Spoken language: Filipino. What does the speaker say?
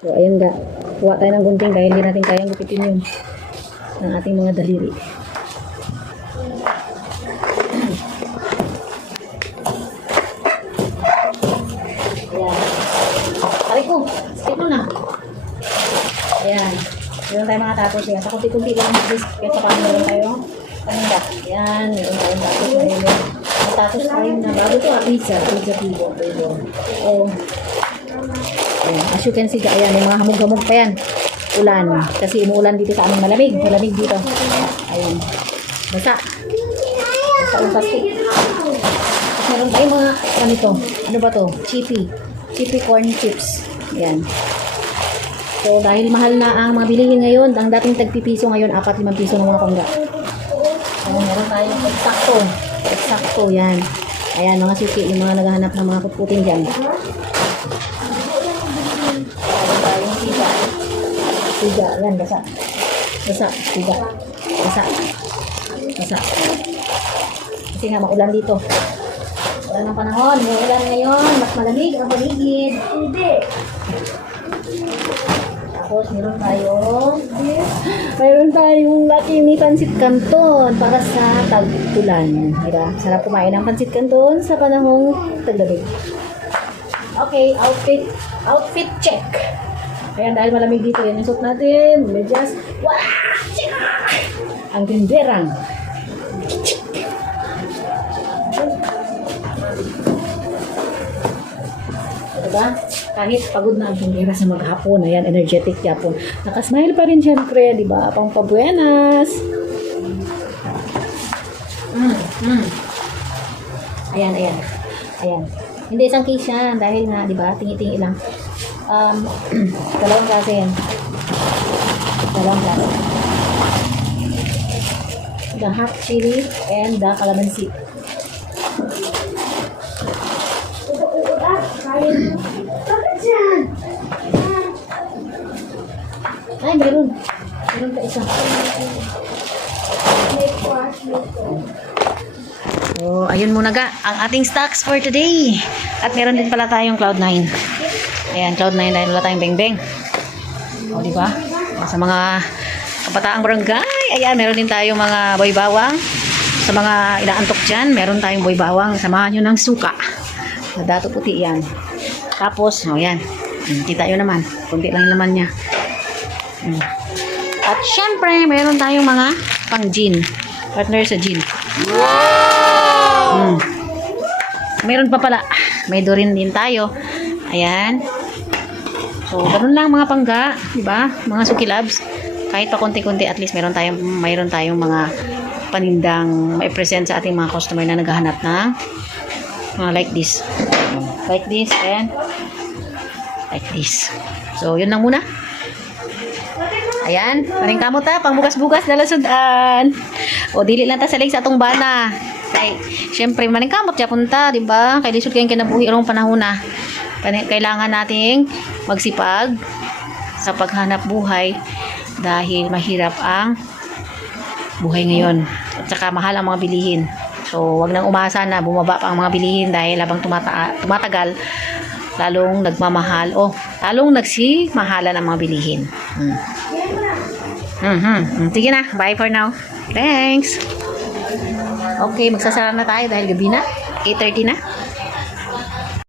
So, ayun ga. Kuha tayo ng gunting dahil hindi natin kayang gupitin yun ng ating mga daliri. Ayan. Aray ko. Skip mo na. Ayan. Meron tayo mga tapos yan. Sa kunti-kunti lang. Kaya sa kanya meron tayo paninda. Ayan. Meron tayong tapos na yun. Tapos tayo na bago ito pizza. Pizza pibo. So, ayan. As you can see, ayan. May mga hamog-hamog pa yan. Ulan. Kasi umuulan dito sa aming malamig. Malamig dito. Ayan. Basa. Basa yung plastic. Tapos meron tayong mga, ano ito? Ano ba to? Chippy. Chippy corn chips. Ayan. So, dahil mahal na ang mga bilihin ngayon, ang dating tagpipiso ngayon, 4-5 piso ng mga pangga. So, meron tayong eksakto. Eksakto, yan. Ayan, mga suki, yung mga naghahanap ng mga puputin dyan. Meron tayong siga. Siga, yan, basa. Basa, siga. Basa. Basa. Kasi nga, maulan dito. Ulan ng panahon, may ulan ngayon, mas malamig ang paligid. Hindi. Tapos, meron tayong laki ni Pansit Canton para sa tag-ulan. Diba? Sarap kumain ng Pansit Canton sa panahong taglamig. Okay, outfit check. Ayan, dahil malamig dito, yan yung suot natin. Medyas. Wow! Ang tinderang. Diba? Kahit pagod na ang tindera sa maghapon, ayan, energetic yapon. Nakasmile pa rin syempre, di ba? Pang pabuenas. Ayan, ayan. Ayan. Hindi isang case yan, dahil nga, di ba? Tingi-tingi lang. Dalawang klase yan. Dalawang klase. The hot chili and the calamansi. Ay, meron. Meron pa isa. So, ayun muna ga. Ang ating stocks for today. At meron din pala tayong Cloud9. Ayan, Cloud9 dahil wala tayong beng-beng. O, diba? Sa mga kapataang barangay. Ayan, meron din tayong mga boy bawang. Sa mga inaantok dyan, meron tayong boy bawang. Samahan nyo ng suka. Sa dato puti yan. Tapos, o yan. Kita yun naman. Kunti lang yung laman niya. At syempre, meron tayong mga pang gin. Partner sa gin. Wow! Meron pa pala. May dorin din tayo. Ayan. So, ganun lang mga pangga. Diba? Mga sukilabs. Kahit pa konti-konti, at least meron tayong mga panindang may present sa ating mga customer na naghahanap ng mga like this. Like this and like this. So, yun lang muna. Ayan, maring kamot ha, pang bukas-bukas nalasundan. O, dili lang ta sa sa atong bana. Kay, syempre, maring kamot siya punta, di ba? Kay lisod kayong kinabuhi arong panahon na. Kailangan nating magsipag sa paghanap buhay dahil mahirap ang buhay ngayon. At saka mahal ang mga bilihin. So, wag nang umasa na bumaba pa ang mga bilihin dahil habang tumatagal, lalong nagmamahal o lalong nagsimahalan ang mga bilihin. Sige na, bye for now. Thanks. Okay, magsasara na tayo dahil gabi na. 8:30 na.